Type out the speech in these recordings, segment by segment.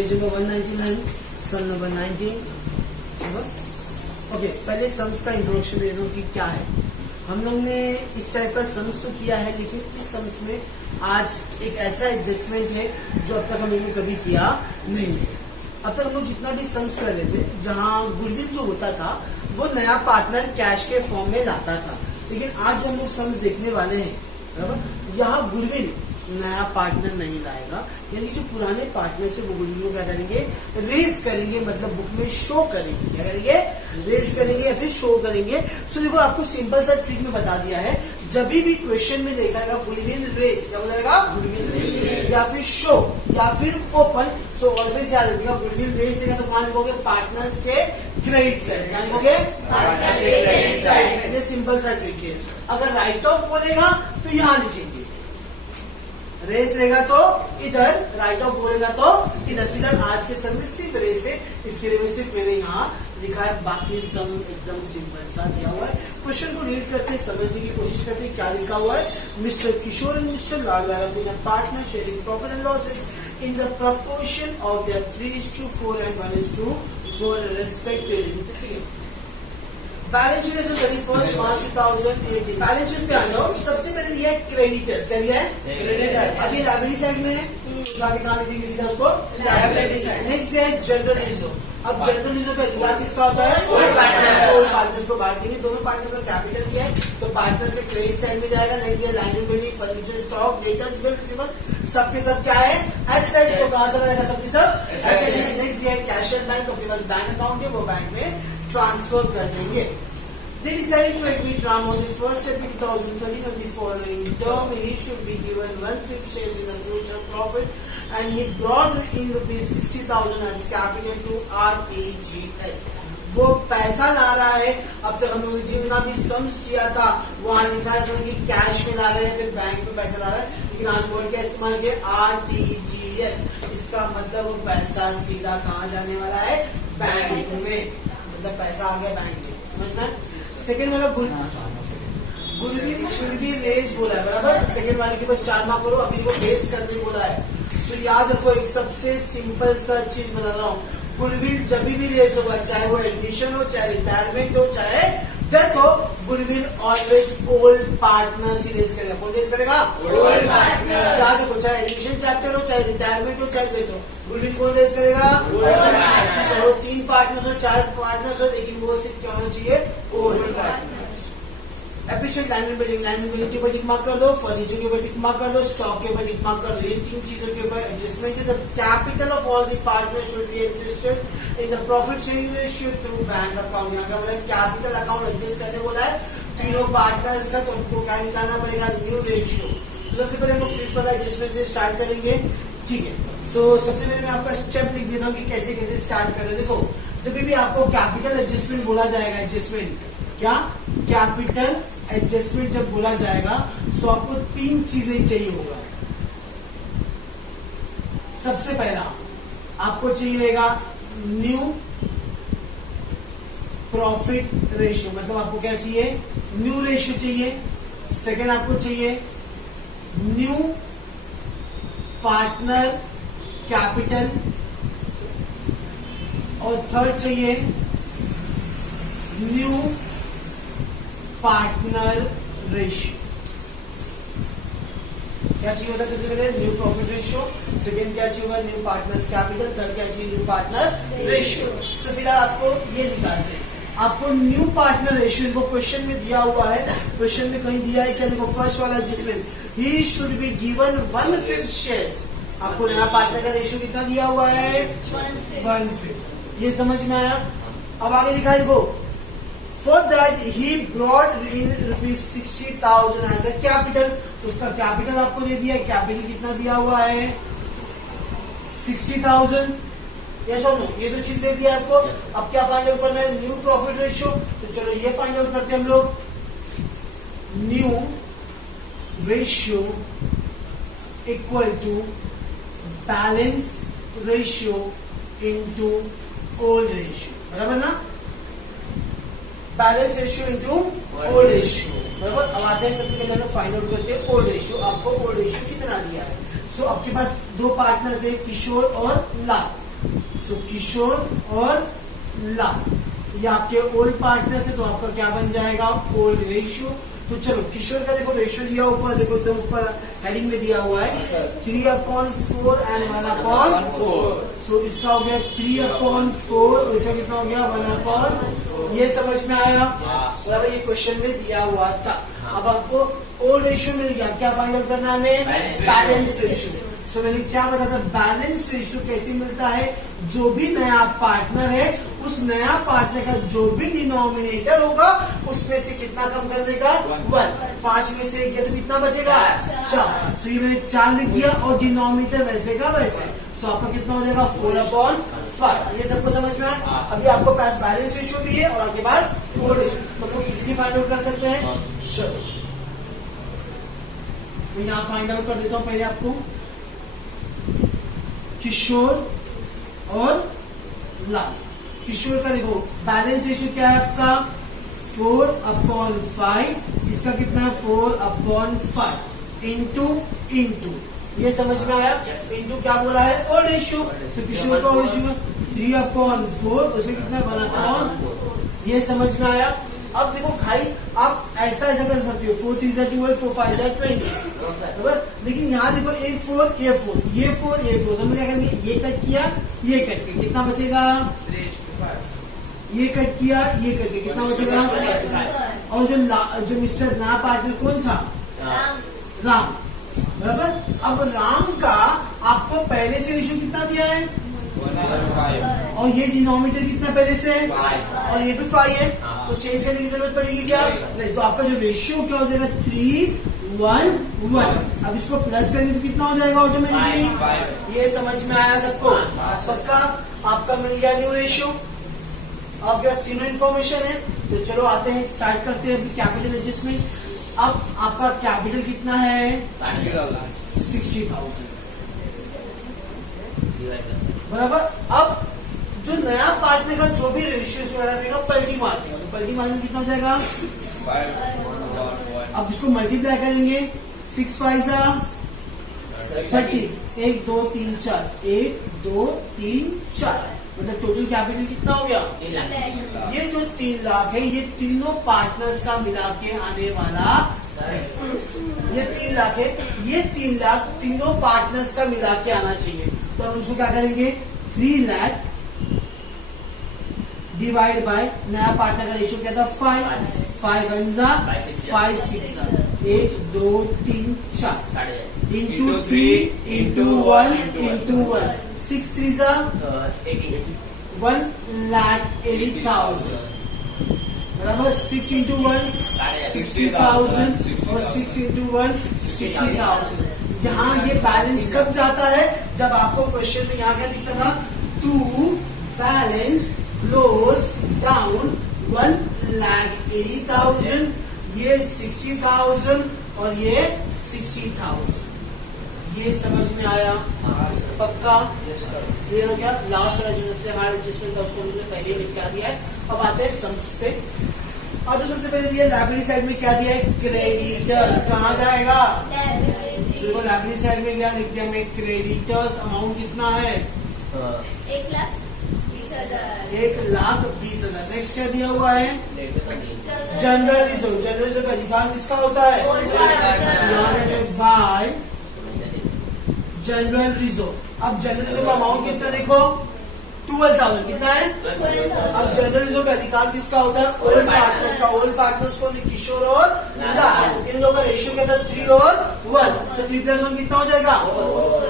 Page number 199, सम number 19। Okay, पहले sums का introduction दे दूं कि क्या है। हम लोग ने इस टाइप का सम्स तो किया है, लेकिन इस सम्स में आज एक ऐसा एडजस्टमेंट है जो अब तक हम लोगों ने कभी किया नहीं है। अब तक हम लोग जितना भी सम्स कर रहे थे, जहां गुडविल जो होता था वो नया पार्टनर कैश के फॉर्म में लाता था, लेकिन आज जो हम लोग सम्स देखने वाले हैं, बराबर, यहाँ गुडविल नया पार्टनर नहीं लाएगा, यानी जो पुराने पार्टनर से वो गुडविल को क्या करेंगे, रेज करेंगे, मतलब बुक में शो करेंगे। क्या करेंगे? रेज करेंगे या फिर शो करेंगे। सो देखो, आपको सिंपल सा ट्रिक में बता दिया है, जब भी क्वेश्चन में लिखा है गुडविल रेज, क्या बोलेगा? गुडविल रेज या फिर शो या फिर ओपन। सो ऑलवेज याद रखिएगा, गुडविल रेज देगा तो कहाँ लिखोगे? पार्टनर्स के क्रेडिट साइड। क्या लिखोगे? पार्टनर्स के क्रेडिट साइड। ये सिंपल सा ट्रिक है। अगर राइट ऑफ बोलेगा तो यहाँ लिखेंगे, रेस रहेगा तो इधर, राइट ऑफ बोलेगा तो इधर। फिलहाल आज के सम में सिर्फ रेस है, इसके लिए मैं सिर्फ मैंने यहाँ लिखा है, बाकी सम एकदम सिंपल सा दिया हुआ है। क्वेश्चन को रीड करते हैं, समझने की कोशिश करते हैं क्या लिखा हुआ है। Mr Kishore and Mr Lal are being a partner sharing profit and losses in the proportion of their 3:4 and 1:4 respectively। Balance sheet है 31 मार्च 2018। बैलेंस शीट पे आ जाओ, सबसे पहले लिया है क्रेडिटर्स। क्या लिया है? क्रेडिटर। अभी लायबिलिटी साइड में है, आगे कहाँ लिखेंगे सीधा उसको? Liability side. नेक्स्ट है जनरल रिजर्व। अब जनरल रिजर्व का अधिकार किसका होता है? पार्टनर्स को बांट देंगे। दोनों पार्टनर्स का कैपिटल किया है तो पार्टनर्स के क्रेडिट साइड में जाएगा। नेक्स्ट है land and building, furniture, stock, debtors, bill, receiver, सबके सब क्या है? एसेट। तो कहाँ चला जाएगा? सबके सब एसेट। नेक्स्ट है कैश एंड बैंक, अपने पास बैंक अकाउंट है, वो बैंक में ट्रांसफर कर देंगे। They decided to exit Ram on the 1st April 2013 of the following term. He should be given 1/5 shares in the future profit, and he brought in rupees 60,000 as capital to RTGS. वो पैसा ला रहा है। अब तक हम लोग जितना भी सम्स किया था वहां निकाला था कि कैश में ला रहे हैं, फिर बैंक में पैसा ला रहा है, लेकिन आज वर्ड का इस्तेमाल किया RTGS। इसका मतलब वो पैसा सीधा कहाँ जाने वाला है? बैंक में, मतलब पैसा आ गया बैंक में। समझना है? सेकेंड वाला गुडविल शुड बी रेज बोला है, बराबर। सेकेंड वाले के पास 4 मार्क करो, अभी को रेज करने बोला है। तो याद रखो, एक सबसे सिंपल सा चीज बता रहा हूँ, गुडविल जब भी रेज होगा, चाहे वो एडमिशन हो, चाहे रिटायरमेंट हो, चाहे डेथ हो, गुडविल ऑलवेज ओल्ड पार्टनर से रेज करेगा। कौन रेज करेगा? Old partner. याद रखो, चाहे एडमिशन चैप्टर हो, चाहे रिटायरमेंट हो, चाहे डेथ हो, गुडविल कौन रेज करेगा? चाहे वो 3 पार्टनर्स हो, 4 पार्टनर्स हो, लेकिन वो सिर्फ क्या होना चाहिए? Old partner. Efficient land and building के ऊपर टिक मार्क कर दो, फर्नीचर के ऊपर टिक मार्क कर दो, स्टॉक के ऊपर टिक मार्क कर दो। ये 3 चीजों के ऊपर एडजस्टमेंट है। The capital of all the partner should be adjusted in the profit sharing ratio through bank account. यहाँ का बोला कैपिटल अकाउंट एडजस्ट करने बोला है तीनों पार्टनर्स का, तो उनको क्या निकालना पड़ेगा? New ratio. तो सबसे पहले हम लोग फिफ्थ वाला एडजस्टमेंट से स्टार्ट करेंगे, ठीक है। सो सबसे पहले मैं आपका स्टेप लिख देता हूँ कि कैसे कैसे स्टार्ट करें। देखो, जब भी आपको कैपिटल एडजस्टमेंट बोला जाएगा, एडजस्टमेंट क्या? कैपिटल एडजस्टमेंट जब बोला जाएगा तो आपको 3 चीजें चाहिए होगा। सबसे पहला आपको चाहिए रहेगा न्यू प्रॉफिट रेशियो, मतलब आपको क्या चाहिए? न्यू रेशियो चाहिए। सेकंड आपको चाहिए न्यू पार्टनर कैपिटल, और थर्ड चाहिए न्यू पार्टनर रेशियो। क्या चाहिए होता है? सबसे पहले न्यू प्रॉफिट रेशियो, सेकेंड क्या चाहिए होगा? न्यू पार्टनर्स कैपिटल, थर्ड क्या चाहिए? New partner ratio. सो फिलहाल आपको ये निकालते हैं। आपको न्यू पार्टनर रेशियो इनको क्वेश्चन में दिया हुआ है, क्वेश्चन में कहीं दिया है क्या? देखो, फर्स्ट वाला जिसमें he should be given 1/5 shares. आपको नया पार्टनर का रेशियो कितना दिया हुआ है? 1/5। ये समझ में आया? अब आगे लिखा है, देखो, For that he brought in rupees 60,000 as a capital। उसका कैपिटल आपको दे दिया है, कैपिटल कितना दिया हुआ है? 60,000। यस और नो? ये तो चीज दे दिया आपको। अब क्या फाइंड आउट करना है? New profit ratio. तो चलो ये फाइंड आउट करते हैं हम लोग। New ratio equal to balance ratio into old ratio, बराबर ना? Balance ratio into old ratio, बराबर। अब आते हैं, सबसे पहले हम फाइंड आउट करते हैं ओल्ड रेशियो। आपको ओल्ड रेशियो कितना दिया है? सो आपके पास 2 पार्टनर्स है, किशोर और लाल। सो किशोर और लाल ये आपके ओल्ड पार्टनर्स है, तो आपका क्या बन जाएगा ओल्ड रेशियो। तो चलो किशोर का देखो रेशियो दिया ऊपर, देखो एकदम ऊपर हेडिंग में दिया हुआ है 3/4 एंड 1/4। सो इसका हो गया 3/4, इसका कितना हो गया 1/4। ये समझ में आया, बराबर, ये क्वेश्चन में दिया हुआ था। अब आपको ओल्ड रेशियो मिल गया, क्या फाइंड आउट करना है बैलेंस रेशियो। सो मैंने क्या बताया था, बैलेंस रेशियो कैसे मिलता है, जो भी नया पार्टनर है उस नया पार्टनर का जो भी डिनोमिनेटर होगा उसमें से कितना कम कर देगा 1। 5 में से 1 गया तो कितना बचेगा 4। सो ये मैंने 4 लिख दिया और डिनोमिनेटर वैसे का वैसे। सो आपका कितना हो जाएगा 4/5। ये सबको समझ में आया। अभी आपको पास बैलेंस रेशियो भी है और आपके पास ओल्ड रेशियो, तो हम इजीली फाइंड आउट कर सकते हैं। चलो तो यहाँ फाइंड आउट कर देता हूँ पहले आपको किशोर और लाल। किशोर का देखो बैलेंस रेशियो क्या है आपका 4/5, इसका कितना है 4/5 इंटू ये समझ में आया। इंटू क्या बोला है और रेशियो, तो किशोर का और रेशियो 3/4, उसे कितना 1/4। ये समझ में आया। अब देखो भाई आप ऐसा कर सकते हो 4 3 12 4 5 20, बराबर। लेकिन यहाँ देखो ये 4 ये 4 तो हमने क्या करेंगे, ये कट किया ये कट किया, कितना बचेगा, ये कट किया ये कट किया, कितना बचेगा। और जो मिस्टर नया पार्टनर कौन था राम, बराबर। अब राम का आपको पहले से रेशियो कितना दिया है और ये डिनोमिनेटर कितना पहले से और ये भी 5 है, तो चेंज करने की जरूरत पड़ेगी क्या नहीं। तो आपका जो रेशियो क्या हो जाएगा 3/1। अब इसको प्लस करेंगे तो कितना हो जाएगा ऑटोमेटिकली। ये समझ में आया सबको, सबका आपका मिल गया न्यू रेशियो। आपके पास तीनों इन्फॉर्मेशन है, तो चलो आते हैं स्टार्ट करते हैं कैपिटल एडजस्टमेंट। अब आपका कैपिटल कितना है 60,000, बराबर। अब जो नया पार्टनर का जो भी रेशियो देगा पलटी मार देगा, तो पलटी मारने में कितना हो जाएगा 5/1। अब इसको मल्टीप्लाई करेंगे 6 5 30, 1 2 3 4, 1 2 3 4, मतलब टोटल कैपिटल कितना हो गया 3 लाख। ये जो 3 लाख है ये तीनों पार्टनर्स का मिला के आने वाला है। ये 3 लाख है, ये 3 लाख तीनों पार्टनर्स का मिला के आना चाहिए। तो हम उसको क्या करेंगे 3 लाख डिवाइड बाय नया पार्टनर का रेशियो क्या था 5 1 5 6 1 2 3 4 इंटू 3 इंटू 1 6 3 1,80,000, बराबर। 6 इंटू 1 60,000 और 6 इंटू 1 60,000। यहाँ ये बैलेंस कब जाता है, जब आपको क्वेश्चन में यहाँ क्या दिखता था टू बैलेंस क्लोज डाउन 1,80,000, ये 60,000 और ये 60,000। ये समझ में आया पक्का, क्लियर हो गया। लास्ट वाला जो सबसे हार्ड एडजस्टमेंट था उसको हमने पहले लिख के दिया है। अब आते हैं सम्स पे। और जो सबसे पहले दिया लाइब्रेरी साइड में क्या दिया है क्रेडिटर्स, कहाँ जाएगा देखो लाइब्रेरी साइड में क्या लिख दिया हमें क्रेडिटर्स, अमाउंट कितना है 1,20,000। नेक्स्ट क्या दिया हुआ है जनरल रिजर्व। जनरल रिजर्व का अधिकार किसका होता है बाय जनरल रिजर्व। अब जनरल रिजर्व का अमाउंट कितना देखो 12,000, कितना है। अब जनरल रिजर्व का अधिकार किसका होता है ओल्ड पार्टनर्स का। ओल्ड पार्टनर्स को किशोर और लाल, इन लोगों का रेशियो क्या था 3 और 1। सो 3 + 1 कितना हो जाएगा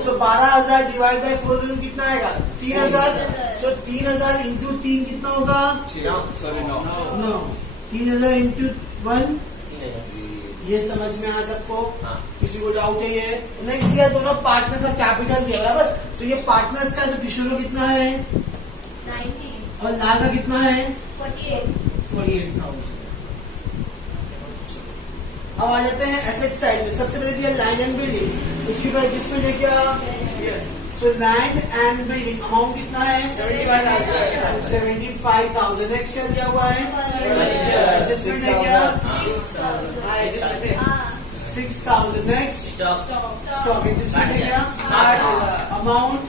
सो 12,000 डिवाइड बाय 4 कितना आएगा 3,000। सो 3,000 इंटू 3 कितना होगा 9। 3,000 इंटू 1, ये समझ में आ सबको, किसी को डाउट है ये। नेक्स्ट दिया दोनों पार्टनर्स का कैपिटल दिया, बराबर। सो ये पार्टनर्स का तो किशोर कितना है 90 और लाल का कितना है 48,000। अब आ जाते हैं एसेट साइड में। सबसे पहले दिया लैंड एंड बिल्डिंग, उसके बाद जिसमें है क्या yes. So land and building amount कितना है 75,000। नेक्स्ट क्या दिया हुआ है एडजस्टमेंट है क्या 6,000। नेक्स्ट स्टॉक एडजस्टमेंट है क्या अमाउंट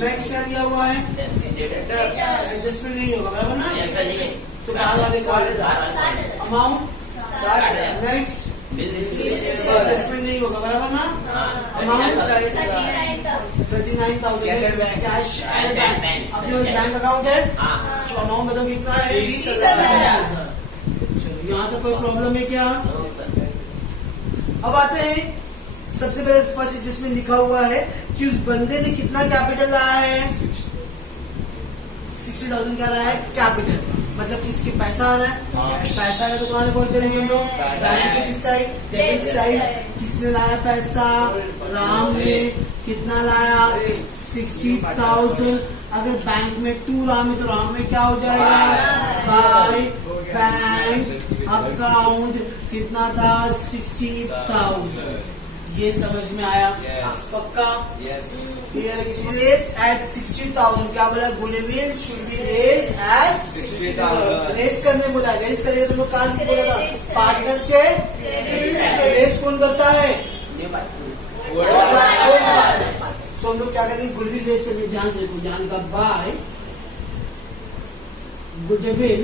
नेक्स्ट क्या दिया हुआ है, एडजस्टमेंट नहीं होगा बराबर ना, तो बाहर वाले का अमाउंट, नेक्स्ट एडजस्टमेंट नहीं होगा बराबर ना, अमाउंट 39,000 कैश एंड बैंक, अपने बैंक अकाउंट है, तो अमाउंट बताओ कितना है, 20,000। चलो यहाँ तक कोई प्रॉब्लम है क्या? अब आते हैं सबसे पहले फर्स्ट एडजस्टमेंट लिखा हुआ है कि उस बंदे ने कितना कैपिटल लाया है, 60,000 क्या लाया है कैपिटल, मतलब किसके पैसा आ रहा है, पैसा आ रहा है तो तुम्हारे कॉल करेंगे हम लोग, बैंक के किस साइड, डेबिट साइड, किसने लाया पैसा, राम ने, कितना लाया 60,000, अगर बैंक में 2 राम है तो राम में क्या हो जाएगा, बाय बैंक अकाउंट कितना था 60,000, ये समझ में आया, पक्का क्लियर है? किसी रेस एट 60,000, क्या बोला, goodwill should be raise at 60,000, raise करने बोला, रेस करेगा तो लोग कान बोला था, पार्टनर्स के रेस कौन करता है, तो हम लोग क्या करेंगे, गुडविल रेस करने, ध्यान से देखो, ध्यान का, बाय गुडविल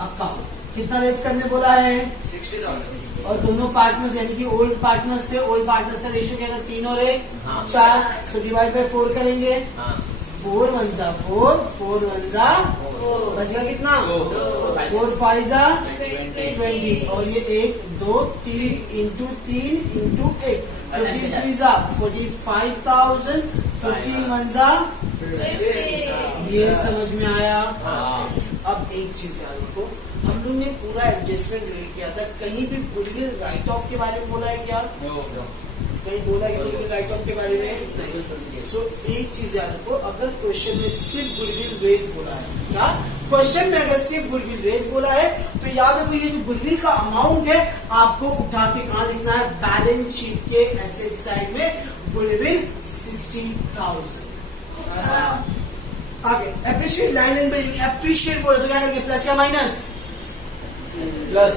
अकाउंट कितना रेस करने बोला है, 60,000, और दोनों पार्टनर्स यानी कि ओल्ड पार्टनर्स थे, ओल्ड पार्टनर्स का रेशियो क्या था, 3 और 1 4, सो डिवाइड बाय 4 करेंगे, 4 1 जा 4, 4 1 जा बचेगा कितना, 4 5 जा 20, और ये 1 2 3 इंटू 3 इंटू 1, 15 3 जा 45,000, 15 1 जा, ये समझ में आया। अब एक चीज याद रखो, हम लोग ने पूरा एडजस्टमेंट ले किया था, कहीं भी गुडविल राइट ऑफ के बारे में बोला है क्या, कहीं बोला है गुडविल राइट ऑफ के बारे में नहीं। सो एक चीज याद रखो, अगर क्वेश्चन में सिर्फ गुडविल रेज बोला है, क्या क्वेश्चन में अगर सिर्फ गुडविल रेज बोला है तो याद रखो ये जो गुडविल का अमाउंट है आपको उठा के कहाँ लिखना है, बैलेंस शीट के एसेट साइड में गुडविल 60,000। आगे appreciate line and building, appreciate बोला तो क्या करेंगे, प्लस या माइनस, प्लस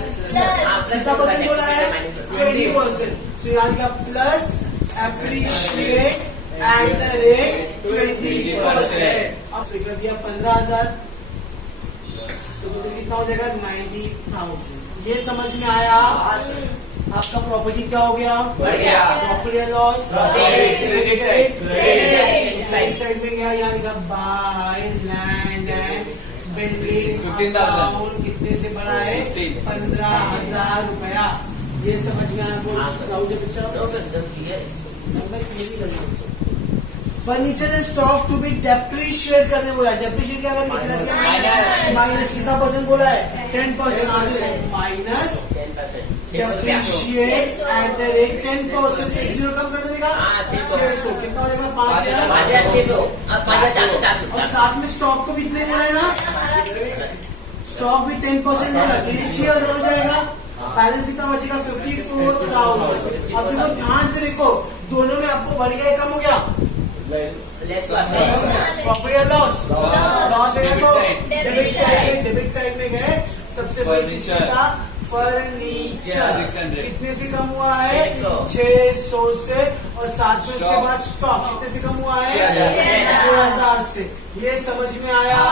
कितना परसेंट बोला है, 20%, तो यानी का plus appreciate at the rate 20%। अब फिगर दिया 15,000, तो कितना हो जाएगा 90,000, ये समझ में आया। आपका प्रॉपर्टी क्या हो गया, प्रॉफिट या लॉस, साइड में गया, यानी का by land and building account कितने से बड़ा है, 15,000 रुपया, ये समझ में आया। Furniture and stock to be depreciate करने बोला है, डेप्रिशिएट क्या करेंगे, प्लस या माइनस, कितना परसेंट बोला है, 10%, आगे minus depreciate at the rate 10%, 1 0 कम कर देगा 600, कितना हो जाएगा 5,600, और साथ में स्टॉक को भी इतने बोला है ना, स्टॉक भी 10% बोला, तो ये 6,000 हो जाएगा, बैलेंस कितना बचेगा 54,000। अब देखो ध्यान से देखो, दोनों में आपको बढ़ गया कम हो गया, प्रॉफिट या लॉस, लॉस है तो डेबिट साइड में गए, सबसे बड़ी चीज था फर्नीचर, कितने से कम हुआ है 600 से, और साथ में उसके बाद स्टॉक कितने से कम हुआ है 6,000 से, ये समझ में आया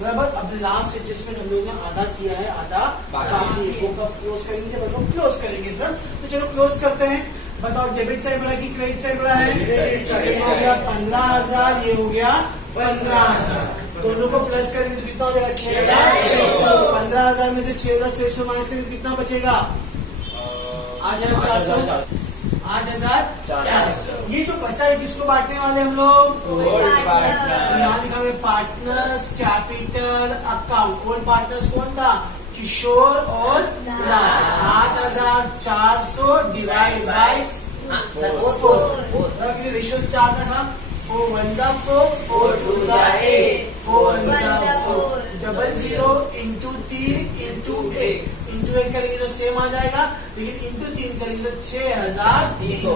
बराबर। अब लास्ट एडजस्टमेंट हम लोग ने आधा किया है, आधा बाकी, वो कब क्लोज करेंगे, जब हम लोग क्लोज करेंगे सर, तो चलो क्लोज करते हैं। बताओ डेबिट साइड बड़ा कि क्रेडिट साइड बड़ा है, हो गया 15,000, ये हो गया 15,000, दोनों को प्लस करेंगे तो कितना हो जाएगा 6,600, 15,000 में से 6,600 माइनस करेंगे कितना बचेगा 8,400, 8,400। ये जो बचा है किसको बांटने वाले हम लोग, यहाँ लिखा है partners capital account, old partners कौन था, किशोर और राम, 8,400 डिवाइड बाय 4, रेशियो 4 था, 4 1 जा 4, 4 2 जा 8, 4 1 जा 4, 00 इंटू 3 इंटू 1, इंटू 1 करेंगे तो सेम आ जाएगा, लेकिन इंटू 3 करेंगे तो 6,300,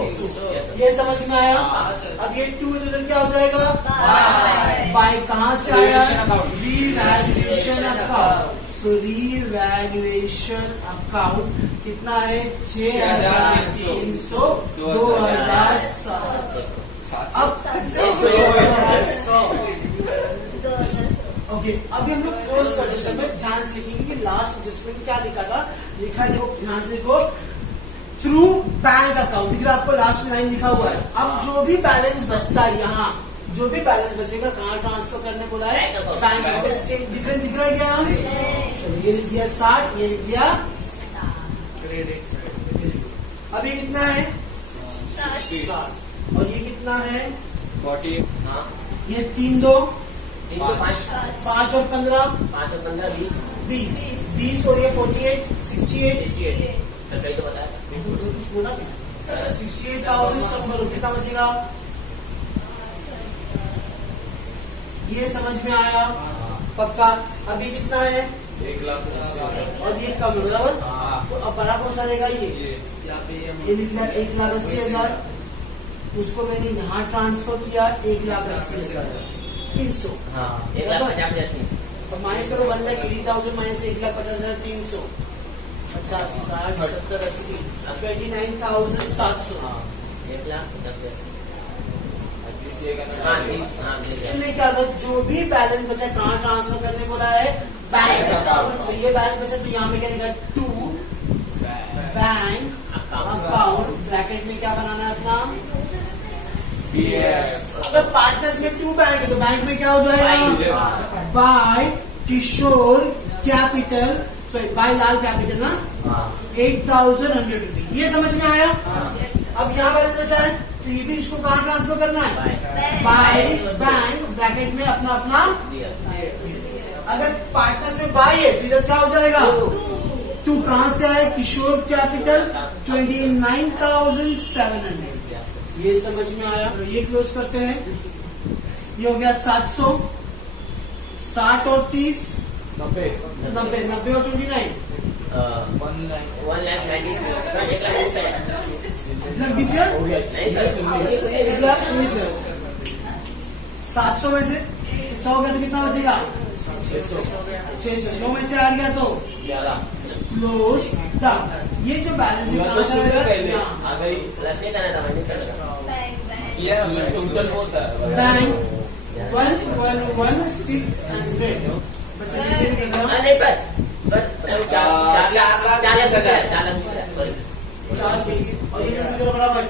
ये समझ में आया। अब ये 2 इधर क्या हो जाएगा, बाय कहाँ से आया, रीवैल्यूएशन अकाउंट, सो रीवैल्यूएशन अकाउंट कितना है 6,300, 2,007। अब ओके, अभी हम लोग क्लोज कर देते हैं। ध्यान से लिखेंगे कि लास्ट एडजस्टमेंट क्या लिखा था। लिखा है, देखो ध्यान से देखो, थ्रू बैंक अकाउंट। फिर आपको लास्ट में लाइन लिखा हुआ है। अब जो भी बैलेंस बचता है यहाँ, जो भी बैलेंस बचेगा कहाँ ट्रांसफर करने बोला है, बैंक अकाउंट। डिफरेंस दिख रहा है क्या? चलो ये लिख दिया 60, ये लिख दिया क्रेडिट। अब ये कितना है? 60। और ये कितना है? 40। ये 3 2 5 और 15 20 20 और ये 48 68। सही तो बताया। कुछ बोला 68,100 कितना बचेगा? ये समझ में आया? पक्का। अब ये कितना है? 1,80,000। और ये कम है बराबर। तो अब बड़ा कौन सा रहेगा? ये लिख लिया 1,80,000। उसको मैंने यहाँ ट्रांसफर किया 1,80,300। अब माइनस करो 1,80,000 माइनस 1,50,300। 50 60 70 80 29,700। इसमें क्या था? जो भी बैलेंस बचा कहाँ ट्रांसफर करने बोला है? Bank account. तो ये बैलेंस बचा तो यहाँ पे क्या लिखा? To bank account. ब्रैकेट में क्या बनाना है अपना? अगर पार्टनर्स में 2 बैंक है तो बैंक में क्या हो जाएगा? बाय किशोर कैपिटल, सॉरी बाय लाल कैपिटल ना, 8,100 रुपीज। ये समझ में आया? अब यहाँ बैलेंस बचा है तो ये भी इसको कहाँ ट्रांसफर करना है? बाय बैंक, ब्रैकेट में अपना अपना। अगर पार्टनर्स में बाय है तो इधर क्या हो जाएगा? 2। कहां से आए? किशोर कैपिटल 29,700। ये समझ में आया? तो ये क्लोज करते हैं। ये हो गया 700, 60 और 30 90 90 और 29 700 में से 100 गया तो कितना बचेगा? 600। 9 में से आ गया तो क्लोज डाउन। ये जो बैलेंस है कहाँ से आएगा? बैंक 1,600। बच्चे कैसे निकल रहे नहीं सर, 4 लाख 4 और ये बराबर